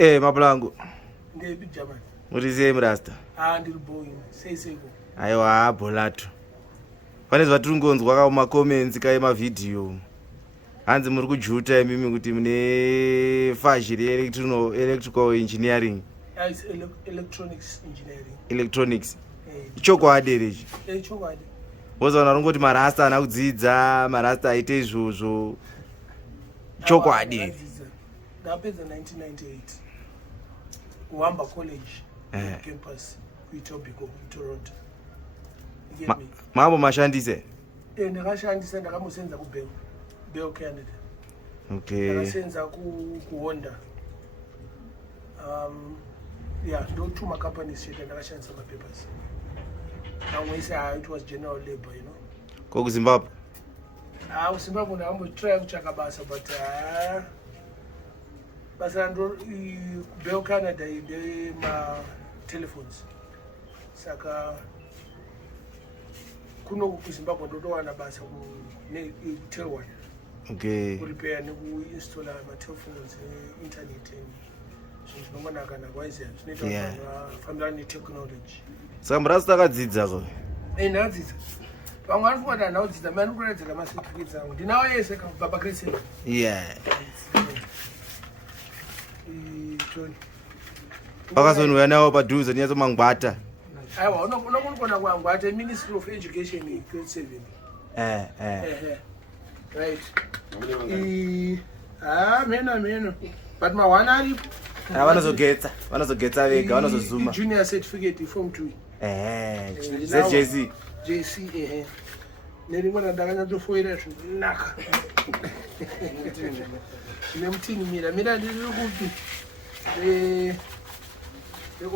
Mablango. Ndebe German. Murize mrasta. Ndiri boy. Seiseko. Aiwa bolato. Pane zvatirungonzwa kuma comments kai mavideo. Hanzi muri kujuta mimi kuti mune fashiri electrical engineering. It's electronics engineering. Electronics. Chokwadi rechi. Chokwadi. Wozaona rongoti marasta ana kudzidza, marasta aite izvozvo. Chokwadi. Ndapedza 1998. Kuhamba college. Campus kuitobiko kuToronto. Mambo mashandise? Ndakashandisa ndakamusenza kuBell Canada. Okay. Ndakasenza kuHonda. Yeah, those two companies shit and ndakashandisa my papers. Now we say it was general labor, you know. Ko kuZimbabwe? Zimbabwe ndambotrya kutsvaka basa but basa ndo Bell Canada ide telephones. Saka kuno kuZimbabwe ndotowana basa Tyre. Okay. Repair install my telephones internet zvinongonaka naWedzera zvinoita family technology. Saka murasta akadzidza ko? Ndakadzidza. Vamwe vari kuona ndaudzidza mani kuradzika macertificates angu. Ndinawo yese kababa Parkerson. Yeah. Pakazonouya nawo padhuze nyatso mangwata. Aiwa unokona kuangwata Ministry of Education grade 7. Right. Meno. But mawana aripo. Vanozogetsa vega, vanozozuma. Junior certificate form 2. ZJC. JC. Nerimwe ndakanyatsofoira zvinaka. Ndine mira ndiri kuti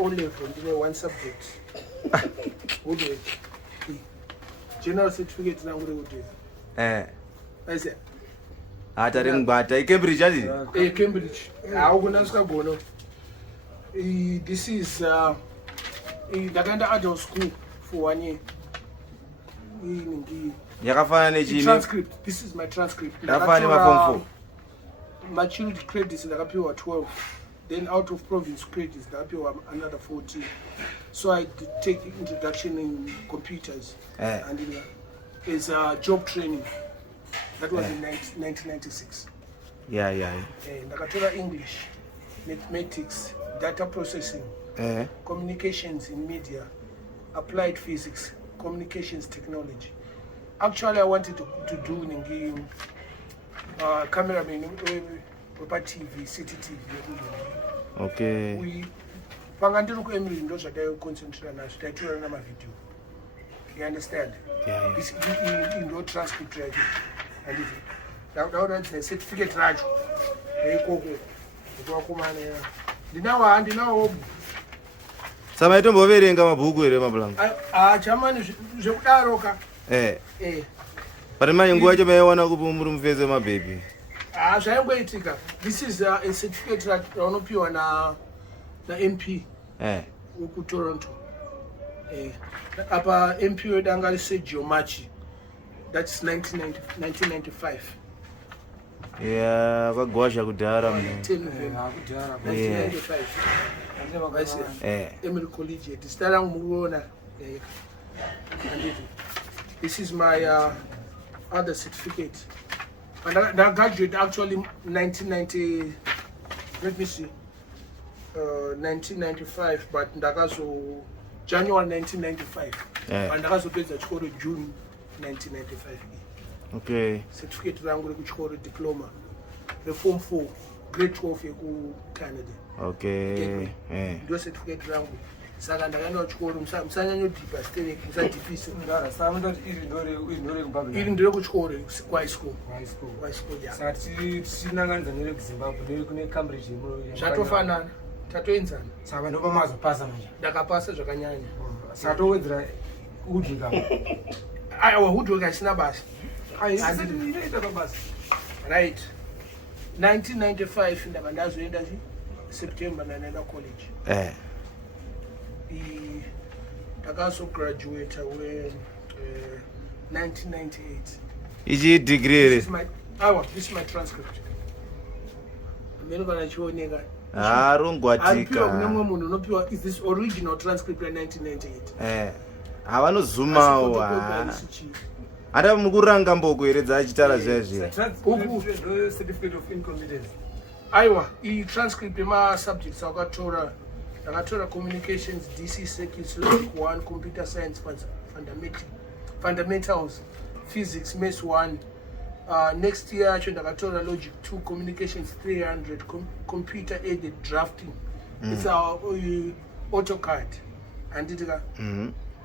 O level ndine one subject. Woodwork. General certificate nangu rewoodwork. Aise. Atari ngwata iCambridge ati? Cambridge. Kunasvika gono. This is ndakaenda adult school for 1 year. Yakafana nechini? Transcript. This is my transcript. Yakafana form 4. Maturity credits ndakapiwa 12. Then out of province credits ndakapiwa another 14. So I take introduction in computers and it's job training. That was in 1996. Yeah. Ndakatora English, mathematics, data processing, communications in media, applied physics, communications technology. Actually, I wanted to do cameraman, TV, city TV. Okay. We pangandiri kuEmiri ndo zvatakoncentrate nazvo taitora namavideo. You understand? Yeah. This ndo transcript right. And if that certificate racho ikoko ndikuvakomana ndinawo Saka maitomboverenga mabhuku ere mablango? Chamani zvekudaroka. Pari manje nguva yacho maiwana kupi muri mufeze mabhebhi? Zvaingoitika. This is a certificate raunopiwa naMP kuToronto. Apa MP wedu anga ari Sergio Machi. That's 1995. Yeah, kwagwazha kudhara mno. 1995. Emery Collegiate. Stara muona. This is my other certificate. And I graduated actually 1990. Let me see. 1995, but ndakazo January 1995. And ndakazopedza chikoro June 1995. Okay. Certificate rangu rekuchikoro diploma. The form 4, grade 12 yeku Canada. Okay. Ndio certificate rangu. Saka ndakaenda kuchikoro musanyanyodipa stene musadipisa. Iri ndiro kuchikoro kwa school. Yeah. Saka tinanganidza nere kuZimbabwe nere kune Cambridge zvatofanana. Tatoenzana. Saka ndopa mazopasa manje. Ndakapasa zvakanyanya. Saka towedzera woodwork. Aiwa woodwork asina basa. Inoita basa. Right. 1995 ndaba ndazoenda September ndanaenda college. Ndakazo graduate we 1998. Ichi degree. This is my transcript. Meno kana chioneka. Rongwatika. Kuna mumwe munhu unopiwa is this original transcript ya 1998. Havanozumawo. Hata mukuranga mboko here dzachitara zvezve. Certificate of incompetence. Aiwa, transcript yema subjects akatora communications, DC circuits, logic 1, computer science fundamentals, physics, maths 1. Next year acho ndakatora logic 2, communications 300, computer aided drafting. It's our AutoCAD. And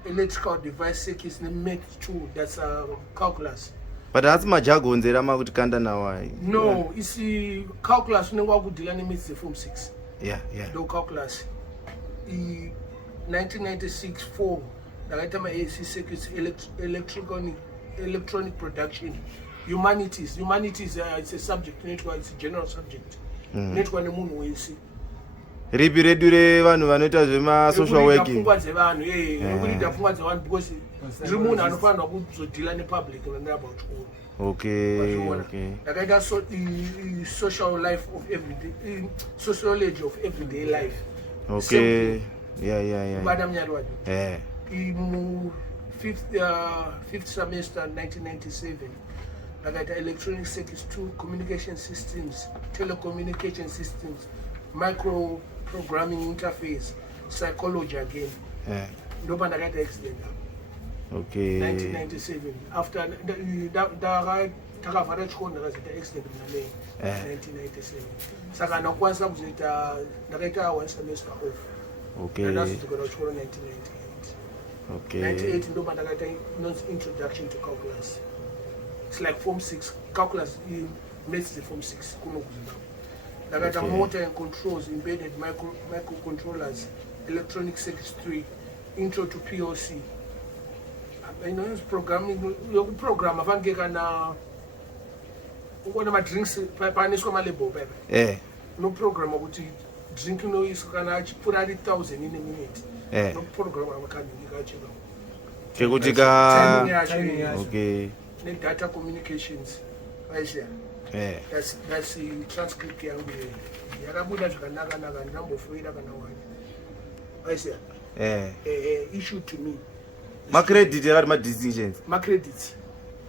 electrical device circuits ne math 2, that's calculus. But that's majagonzera makuti kanda nawa. No, it's calculus unenge wakudila ne maths form 6. Yeah. Do calculus. 1996 4 ndakaita ma AC circuits, electronic production. Humanities it's a subject, it's a general subject. Netwa nemunhu wese. Ripi redu revanhu vanoita zvema social working. Pfungwa dzevanhu nokuita pfungwa dzevanhu because ndiri munhu anofanirwa kuzodhila nepublic about chikoro. Okay. Ndakaita social life of everyday, sociology of everyday life. Okay. Yeah. Bada mnyarwadi. Fifth semester 1997. Ndakaita electronic circuits 2, communication systems, telecommunication systems, micro programming interface, psychology again. Ndoba ndakaita accident. Okay. 1997. After takavhara chikoro ndakazoita accident muna 1997. Saka ndakwanisa kuzoita ndakaita 1 semester off. Okay. Ndakazogona chikoro 1998. Okay. 98 ndoba ndakaita introduction to calculus. It's like form 6. Calculus makes the form 6. Kuno kuZimbabwe. Ndakaita motor and controls, embedded microcontrollers, electronic circuits 3, intro to PLC. Programming, yokuprogram afanike kana ukona madrinks paniswa malebo pepe. No program ukuthi drink inoiswa kana achipfuura 1000 in a minute. No program avakanika achika. Kekuti okay. Data communications. Hwezha. That's the transcript yangu yakabuda zvakanaka ndambofoira kana wani. Hwezha. Issued to me. Credit yakati ma-distinctions? Credits.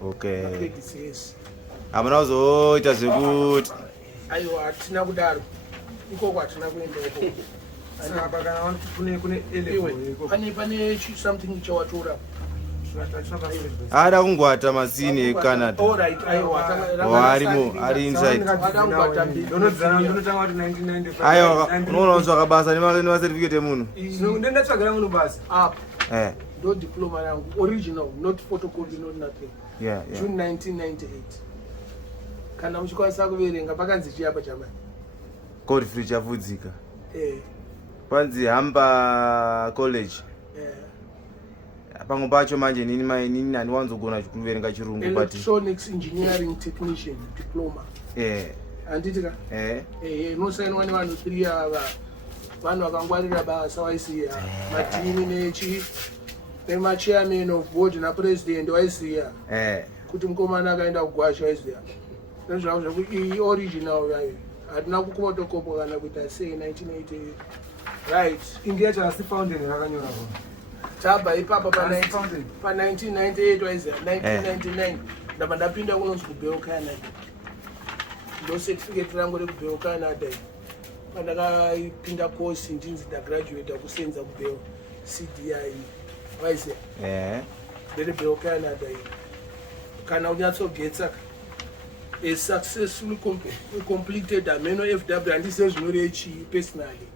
Okay. Credits, yes. Hamuna kuzoita zvekuti. Aiwa, hatina kudaro. Ikoko hatina kuenda ikoko. Saka kana kune pane something chawatora. Ada kungwata masini eCanada. Alright, aiwa. Ari inside. Ndinotanga kuti 1995. Aiwa, unoona kuti wakabasa nema certificate emunhu. Ndindatsvagira munhu basa. Up. No diploma yangu, original, not photocopy, not nothing. Yeah. June 1998. Kana muchikwanisa kuverenga pakanzi chiapa chamai. Code free chafudzika. Panzi hamba college. Pamwe pacho manje nini nani wanzogona kuverenga chirungu but electronics engineering technician diploma. Anditika? Nosainwa nevanhu 3 ava. Vanhu vakangwarira basa waisiya. Matini nechi nemachairman of board napresident waisiya. Kuti mukomana akaenda kugwasha waisiya. Ndozvavo zvakuti original yayo. Hatina kukotokopo kana kuita sei 1988. Right. India chasi founded rakanyora po. Taba ipapa pa 1998 waisiya. 1999 ndaba ndapinda kunonzi kubheo Canada. Ndo certificate rangu rekubheo Canada. Pandakapinda course ndinzi ndagraduate kusenza kubheo CDI. Waisiya. Ndebheo Canada. Kana unyatsogetsa a successfully completed ameno FW andisezvinorechi personally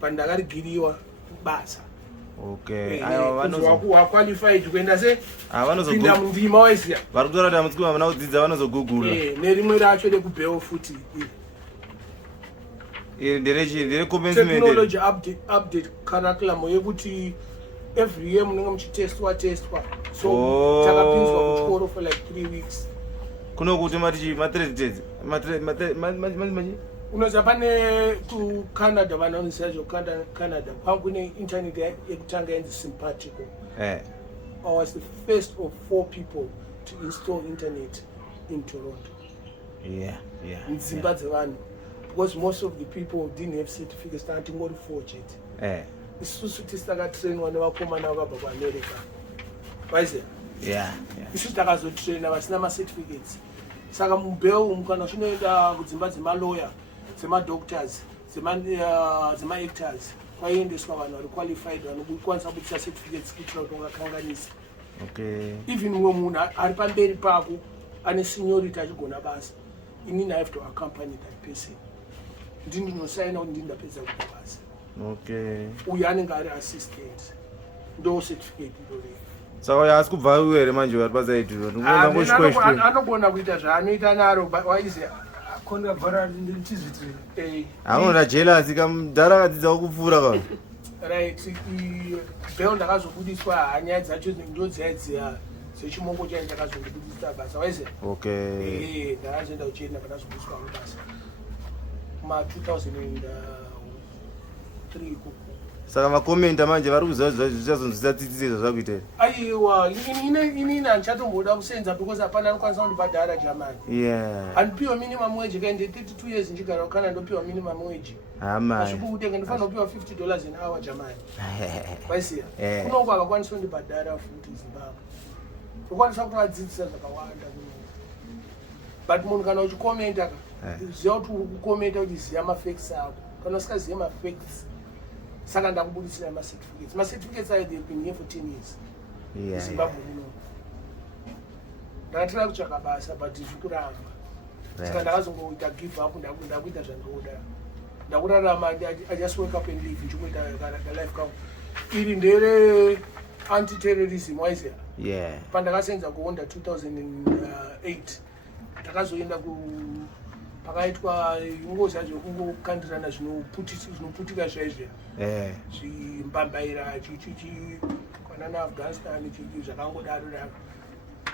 pandakarigiriwa basa. Okay. Aiwa qualified kuenda se pinda mundima waisiya. Vari kutora kuti amutsiki vana kudzidza vanozogugula. Nerimwe racho rekubheo futi. Ndere commencement. Technology update curriculum yekuti every year munenge muchitestwa. So takapinzwa kuchikoro for like 3 weeks. Kuno kuti matrade unoza pane ku Canada vanoziva Canada kune internet yekutanga yanzi Simpatico. I was the first of 4 people to install internet in Toronto. Yeah. Ndzimba dzevanhu because most of the people didn't have certificates starting more forged. Isusu tisakatrainwa nevakomana vakabva kuamerica Wedzera. Isusu takazotraina vasina macertificates. Saka mubeu kana zvinoenda kudzimba dzemaloya dzemadoctors dzemaactors kwaiendeswa vanhu vari qualified vanokwanisa kubudisa certificates kuitira kuti ungakanganisa. Even umwe munhu ari pamberi pako ane seniority achigona basa, inini I have to accompany that person. Ndini ndinosaina kuti ndini ndapedza kuita basa. Uyu anenge ari assistant ndo certificate ndorei. Saka yasi kubva uere manje vari pazaidiro anogona kuita zvaanoita naro waize konda bhara ndichizviti anoda jealous kamudhara akadzidzawo kupfuura ka right. Bheo ndakazobudiswa hanya dzacho ndo dziyadziya dzechimongo chai ndakazondibudisa basa waize ndakazoenda kuchena pandazobudiswa basa kuma 2003 ikoko. Saka makomenda manje vari kuziva zvichazonzwisa tsitsise zvakuita. Aiwa, inini handichatomboda kusenza because hapana anokwanisa kundibhadhara Germany. Handipiwa minimum wage kaende 32 years ndichigara kukana ndopiwa minimum wage. Azvipo kutenga ndofana kupiwa $50 an hour Germany. Waisiya. Kunoko akakwanisa kundibhadhara futi Zimbabwe. Ndokwanisa kuvadzidzisa zvakawanda. But munhu kana uchikomenta ziva kuti uri kukomenta uchiziva mafacts ako. Kana usikazive mafacts saka ndakubudisira macertificates ayo they've been here for 10 years. Zimbabwe muno ndakatira kutsvaka basa but zvikuramba saka ndakazongoita give up ndakuita zvandoda ndakurarama. I just wake up and leave ndichikuita life cover iri ndere anti-terrorism waiziya. Pandakasenza kuhonda 2008 ndakazoenda pakaitwa ngozi yacho kungokandirana zvinoputika zvaizvo zvimbambaira kwanana Afghanistan zvakangodaro daro.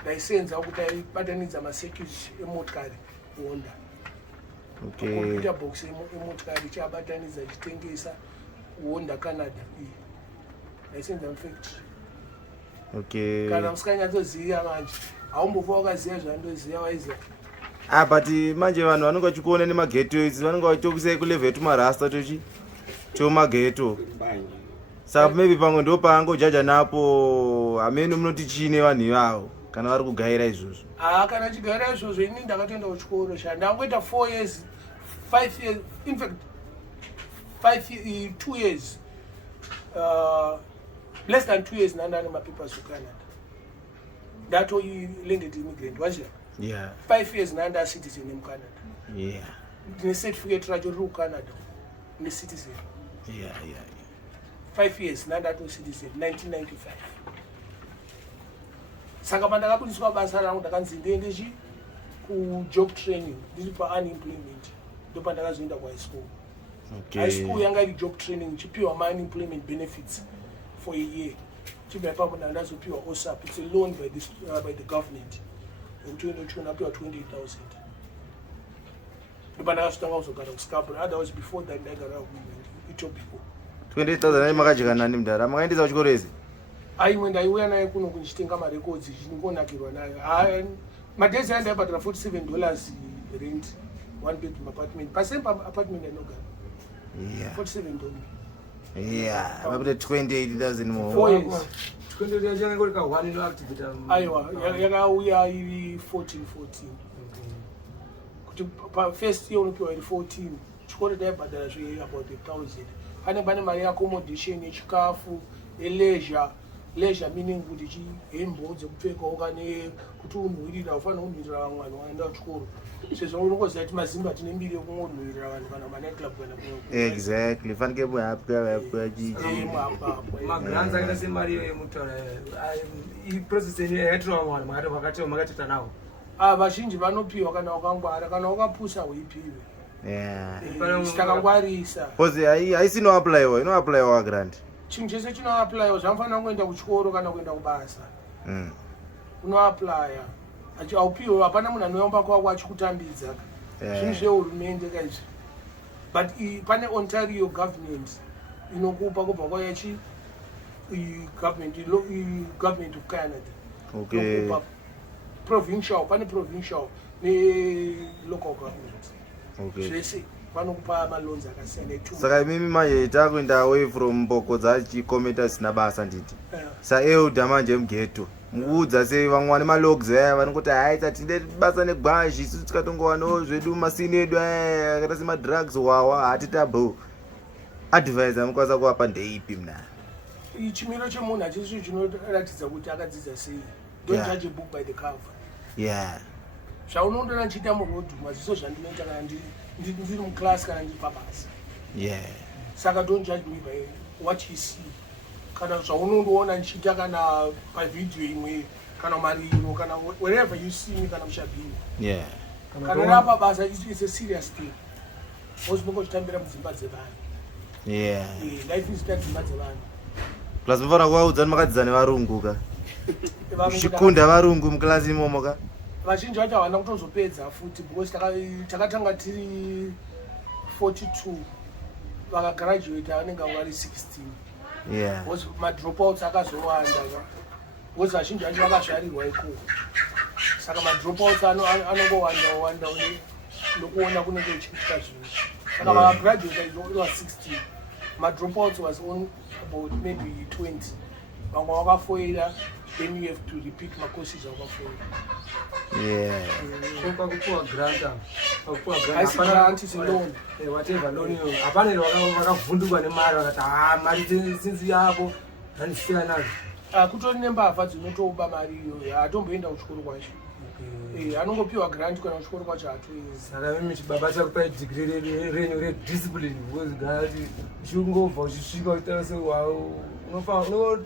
Ndaisenza kuti aibatanidza masecurity emotikari kuhonda computer box emotikari chiabatanidza chitengesa kuhonda Canada. Ndaisenza mufactory. Kana musikanyatsoziva manje haumbofa wakaziva zvandoziva waiziva. But manje vanhu vanenge vachikuona nemageto idzi vanenge vachitokusai kulevel yetumarasta tomageto. Saka maybe pamwe ndo paangojaja napo hamene munoti chine vanhu ivavo kana vari kugaira izvozvo. Kana chigaira izvozvo inini ndakatoenda kuchikoro ndangoita 4 years 5 years in fact 2 years less than 2 years nandane mapapers kuCanada. Ndato landed immigrant wazva. 5 years nanda citizen in Canada. Ndine certificate racho riri kuCanada ne citizen. 5 years nanda to citizen 1995. Saka pandakabudiswa basa rangu ndakanzi ndiende kujob training ndiri paunemployment ndo pandakazoenda kuhigh school. High school yanga iri job training chipiwa ma-unemployment benefits for a year. Chibva ipapo ndandazopiwa OSAP. It's a loan by the government. Unapiwa 28,000. Ndopandakazotanga kuzogara kuScarborough. Otherwise before that ndagara kuEthiopia. 28,000 ai makajika nani mudhara makaendesa kuchikoro ese? Imwe ndaiuya naye kuno kundichitenga marecords ndingonakirwa nayo. Madhezi andaibhadhara $47 rent, 1 bedroom apartment. Pasame apartment anogara. $47. Mapita 28,000 more. 4 years. aiwa yakauya iri 14 kuti first year unopiwa iri 14 chikoro taibhadhara about 1,000. pane mari yeaccommodation yechikafu leisure meaning kuti hembo dzekupfeka ukane kuti unhuhwirira ufana kunhuhwirira vamwe vanhu vanoenda kuchikoro sezvo unongoziva kuti mazimba tine mbiri yekungonhuhwirira vanhu kana manightclub kana exactly fanike muhapwa magrants akaita semari yemutaura iprocess yenyu yaitira vamwe vanhu makateta navo. Vazhinji vanopiwa kana ukangwara kana ukapusa uipiwe. Takangwarisa. Because haisi inoapplywa inoapplywa grant. Chinhu chese chinoapplywa zvanofanira kuenda kuchikoro kana kuenda kubasa. Unoapply. Haupiwe hapana munhu anoyamba kwako achikutambidza. Zvinhu zvehurumende kaizvi. But pane Ontario government inokupa kubva kwayachi government of Canada. Inokupa provincial, pane provincial ne local government. Zvese vanokupa malonzi akasiyana saka imimi manje takuenda away from mboko dzachikometa zvisina basa nditi saelda manje mugeto muudza sei vamwe vane malogs aya vanongoti haita tinde basa negwazhi isusu tikatongowanawo zvedu masini edu aya akaita semadrugs wawa hatitabo advise amukwanisa kuvapa ndeipi mna chimiro chemunhu hachisi chinoratidza kuti akadzidza sei. Don't judge a book by the cover. Zvaunondona nchiita murodhi mazviso zvandinoita kana ndiri muclass kana ndiri pabasa. Saka don't judge me by what you see. Kana zvaunondoona nchiita kana pavidhiyo imwe kana marino kana wherever you see me kana mushabhini. Kana rapa basa it's a serious thing. Ozinongochitambira mudzimba dzevanhu. Life is dzimba dzevanhu. Plus mufana kuvaudza makadzidza nevarungu ka zvikunda varungu mukilasi imomo ka vazhinji vacho havana kutozopedza futi because takatanga tiri 42 vakagraduate vanenge vari 16 because madropouts akazowanda ka because vazhinji vacho vakazvarirwa ikoko saka madropouts anongowanda nokuona kunenge uchiitika zvinhu saka vakagraduate it was 16 madropouts was on about maybe 20 vamwe vakafoira then you have to repeat macourses vakafoira. Pakupuwa grant haisi grant is loan whatever loan hapana vakavhundukwa nemari vakati mari dzinzi yavo handisiya nazo kutori nembavha dzinotoba mari iyoyo hatomboenda kuchikoro kwacho anongopiwa grant kana kuchikoro kwacho hatoezi. Saka mimi chibaba chakupai degree renyu rediscipline wozigati uchingobva uchisvika utaura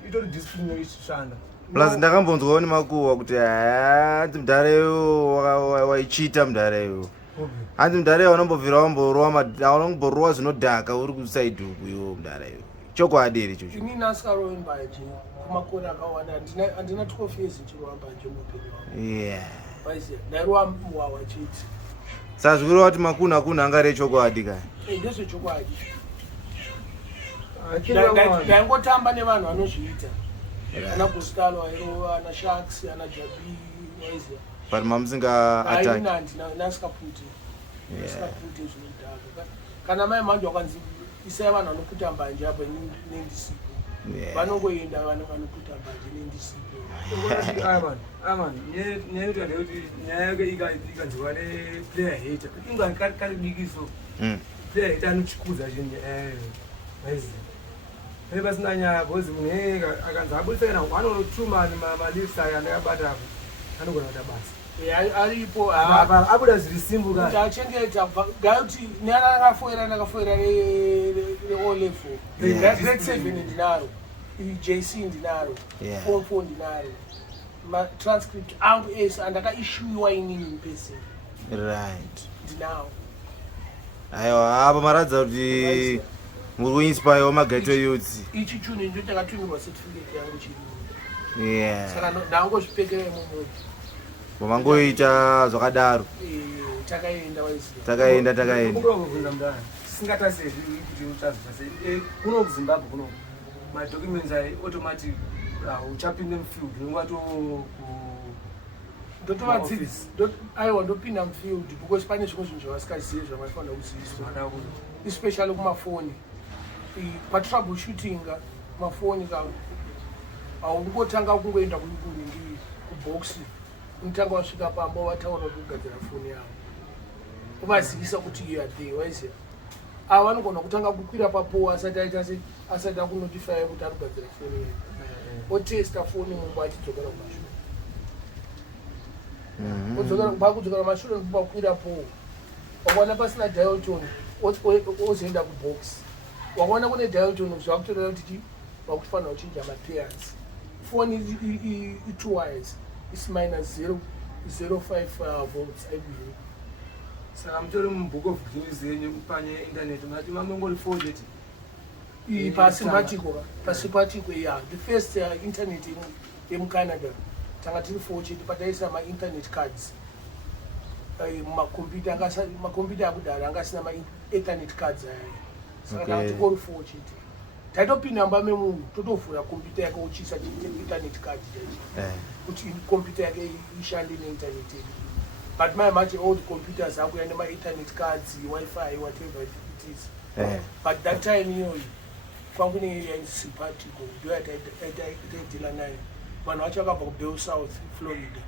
itori discipline yoishanda. Plus ndakambonzwawo nemakuhwa kuti hanzi mudhareyo waichita mudhareyo hanzi mudhareyo anombobvira wamborowa zvinodhaka uri kusaidi uku iwo mudhareyo chokwadi iri chocho. Inini asikarowi mbanje kumakore akawanda handina 12 years nchirowa mbanje muupenyu wangu. Ndairowa muwawa chete. Saka zvikureva kuti makunha angari echokwadi ka ndezvechokwadi. Ndaingotamba nevanhu vanozviita ana Gustalo airova ana Sharks ana Jabi waiziva but mamusinga attack nasingaputi zvinodhaka kana mai manje wakanzi isai vanhu vanoputa mbanje apa nendisipo vanongoenda vanhu vanoputa mbanje nendisipo. nyaya kuti nyaya yake ikanziwa neplayer hater inga kari dikiso player hater anochikudza chinhu waiziva pasina nyaya because munhu akanzi abudisana anotuma malifts aya andakabata apo anogona kuita basa aripo abuda zviri simbu kuti achengeta gauti neanakafoira reolevel grade 7 ndinaro JC ndinaro form 4 ndinaro matranscript angu ese andakaishuiwa inini mupeseni ndinawo. aiwa apa maradza kuti muri kuinspire magato youths ichi chinhu ndo takatumirwa certificate yangu chirimo saka ndangozvipekera imomo vamangoita zvakadaro takaenda tisingatasei kuti uchazva sei kuno kuzimbabwe kuno madocuments automatic uchapinde mufield unongato aiwa ndopinda mufield because pane zvimwe zvinhu zvavasingazivi zvavafanira kuziviswa especially kumafoni patroubleshooting mafoni ka haungotanga kungoenda kuningiri kuboxi unotanga wasvika pamba wataura kuti kugadzira foni yavo uvazivisa kuti you are there waiziva ava vanogona kutanga kukwira papo asati akunotify kuti ari kugadzira foni yavo otesta foni mumba achidzokera kumashure pakudzokera mashure ndopakwira po wakaona pasina dialton ozoenda kubox wakaona kune dialton zvakutoreva kuti vakufanira kuchinja mapairs foni i2 wires is minus 0.05 volts ibiri. Saka mutori mubook of news yenyu panye internet mati mamongori forward pasipatiko the first internet yemucanada tanga tiri forward pataisa ma-internet cards makombiyuta akudhara angasina ma-ethernet cards aya saka tanga tikori forward taitopinda mba memunhu totovhura kombiyuta yake uchisa internet card chachi kuti kombiyuta yake ishande neinternet yedu but manje all the computers akuya nema-ethernet cards, Wi-Fi, whatever it is. But that time iyoyo kwangu yaisipatiko ndo yataidila nayo vanhu vacho vakabva kubell south Florida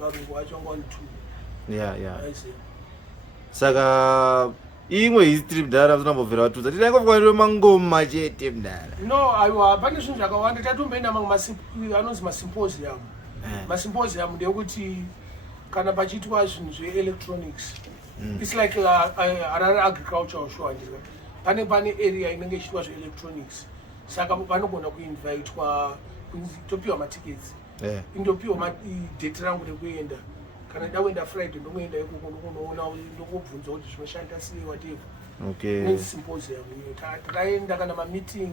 varungu vacho ngoni 2 saka imwe history mudhara zinambobvira vatudza tinaingofukaniwe mangoma chete mudhara no aiwa pane zvinhu zvakawanda tatomboenda mamwe anonzi masymposium masymposium ndekuti kana pachiitwa zvinhu zveelectronics it's like Harare agricultural show andika pane area inenge ichiitwa zveelectronics saka vanogona kuinvitwa topiwa matickets indopiwa date rangu rekuenda kana ndakuenda Friday ndokuenda ikoko ndokunoona ndokubvunza kuti zvinoshanda sei whatever symposium takaenda kana mameeting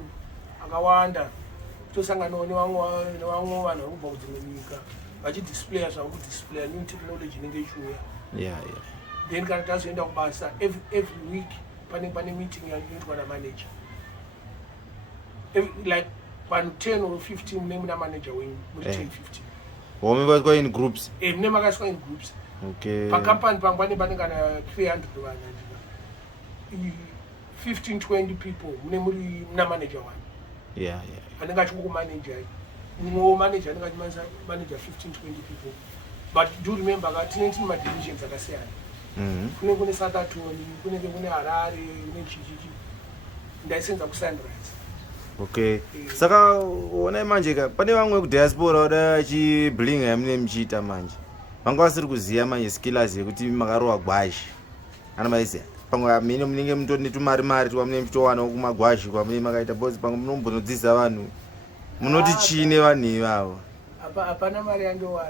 akawanda tosanganawo nevamwe vanhu vakubva kudzimwe nyika vachidisplaya zvavo kudisplaya new technology inenge ichiuya then kana tazoenda kubasa every week pane meeting yanoitwa namanager like vanhu 10 or 15 mune muna manager wenyu muri 10-15 wome vaiswa in groups mune makaiswa in groups pakampani pangu pane kana 300 vanhu 15-20 people mune muna manager one anenge achikukumanager mumwewo manager anenge achimanager 15-20 people but do remember tinenge tine madivisions akasiyana kunenge kune Sakaton kunenge kune Harare kune chichichi ndaisenza kusunrise saka onai manje pane vamwe kudiaspora vada achiblinga yamune muchiita manje vanga vasiri kuziva manje skills yekuti makarowa gwashi ana maiziva pamwe mine munenge mutoni tumari twamune muchitowanawo kumagwashi kwamune makaita bhozi pamwe munombonodzidzisa vanhu munoti chine vanhu ivavo hapana mari yandowana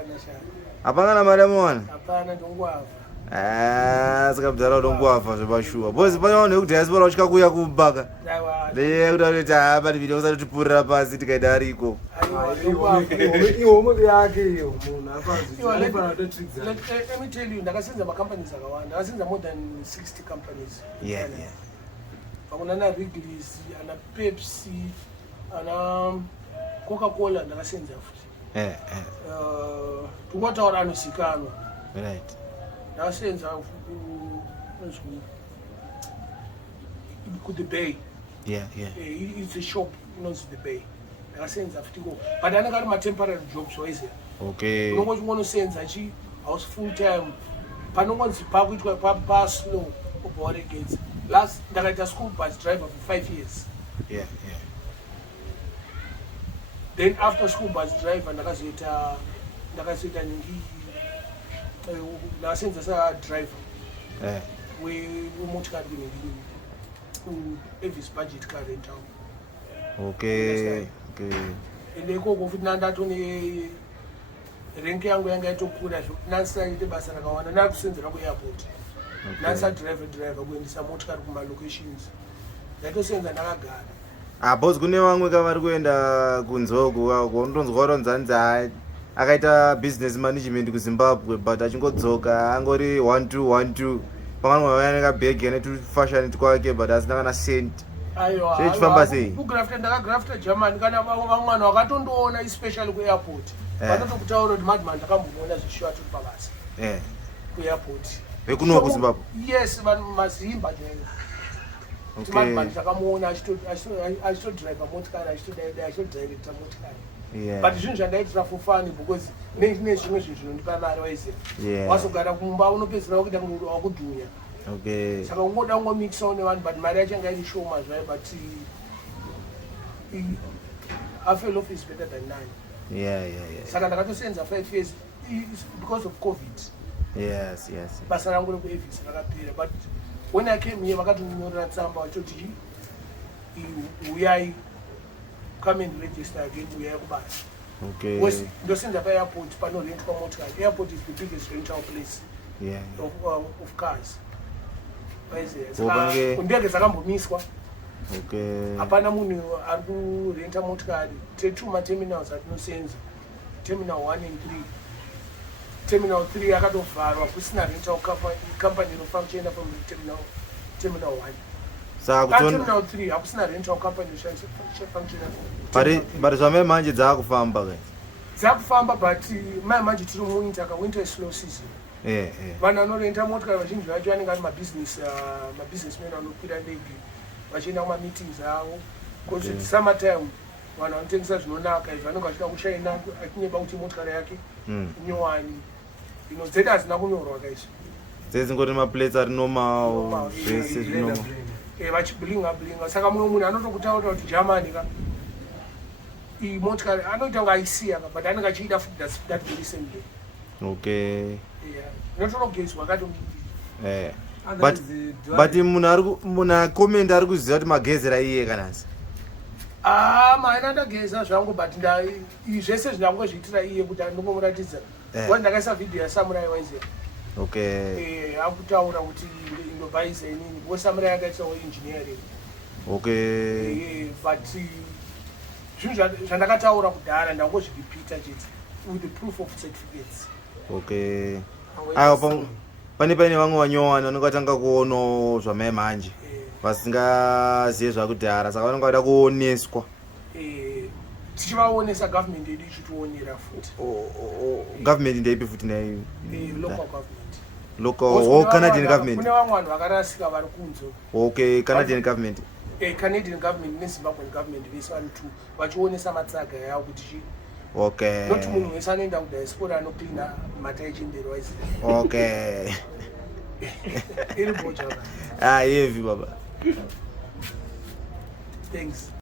hapana mari yamowana hapana ndongwavha saka mudhara unongoafa zvepashuwa bhozi pane vanhu vekudiaspora vachikakuya kubaka kuti bati video kusati tipurira pasi tikaita ariko let me tell you ndakasenza macompanies akawanda ndakasenza more than 60 companies pakuna Wrigley's ana Pepsi ana Coca-Cola ndakasenza futi tungotaura anozikanwa ndasenza kuThe Bay it's a shop inonzi The Bay ndakasenza futiko but anenge ari matemporary jobs waizera unongoti unosenza chi house full time panongonzi pakuitwa paslow ubawaregedza last ndakaita school bus driver for 5 years then after school bus driver ndakazoita ndakasenza sadriver wemotikari kuavis budget car rental ende ikoko futi nandatone renke yangu yanga yatokura nandisaite basa rakawanda ndakusenzera kuairport nandisadriver kuendesa motikari kumalocations ndaitosenza ndakagara bhozi kune vamwe kavari kuenda kunzoko kondonzwa ronzanza akaita business management kuZimbabwe but achingodzoka angori 1-2 pamwe vayaneka bhegi ane tufashani twake but asina kana cent zvechifamba sei kugrafta ndakagrafta Germany kana vamwe vanhu vakatondoona especially kuairport vanotokutaura kuti madman ndakamboona zvishuwa turi pabasa kuairport vekunowa kuZimbabwe yes vanhu mazimba madman ndakamuona achitodriver motikari achitodirecta motikari but zvinhu zvandaitira for fun because ne zvimwe zvinhu zvinondipa mari waiziva wasogara kumba unopedzera wakuita munhu wakudhunya saka ungoda ungomixawo nevanhu but mari yacho anga iri shoma zvayo but a fell off is better than none saka ndakatosenza 5 years because of COVID basa rangu rekuavis rakapera but when I came here vakatonyorera tsamba vachoti uyai come and register again uyai kubasa ndosenza paairport panorentwa motikari airport is the biggest rental place of cars ndege dzakambomiswa hapana munhu ari kurenta motikari two materminals atinosenza terminal 1 and 3 terminal 3 akatovharwa kusina rental company inofamba chienda terminal 1 terminal 3 hakusina rental company but zvame manje dzaakufamba dzakufamba but mai manje tiri muwinter ka winter slow season vanhu vanorenta motikari vazhinji vacho vanenge vari mabusinessmen vanokwira ndege vachienda kumameetings avo because it's summer time vanhu vanotengesa zvinonaka izvi vanenge vachida kushaina atinyeba kuti motikari yake nyowani dzedu hazina kunyorwa kaizvo dzedzingoti maplates ari normal zvese zvinoma vachiblinga saka mumwe munhu anotokutaurira kuti germany ka iyi motikari anoita kunge aisiya ka but anenge achiida futi that very same day okay inotonogezwa kati but munhu akomenda ari kuziva kuti magezera iye kanasi maina ndageza zvangu but zvese zvindangozviitira iye kuti andingomuratidza wa ndakaisa vhidhiyo yasamurai Wedzera okay akutaura kuti indobhaisa inini wosamurai akaitawo engineering okay but zvinhu zvandakataura kudhara ndangozviripita chete with the proof of certificates okay pane vamwe vanyowana vanenge vatanga kuonawo zvamai manje vasingazive zvakudhara saka vanenge vada kuoneswa tichivaonesa government yedu ichitionyera futi government ndeipi futi nayo local government local Canadian government kune vamwe vanhu vakarasika vari kunzo okay Canadian government Canadian government neZimbabwean government vese vari two vachionesa matsaga yavo kuti okay not munhu wese anoenda kudiaspora anoklina mata echemberi Wedzera okay iri boja heavy baba thanks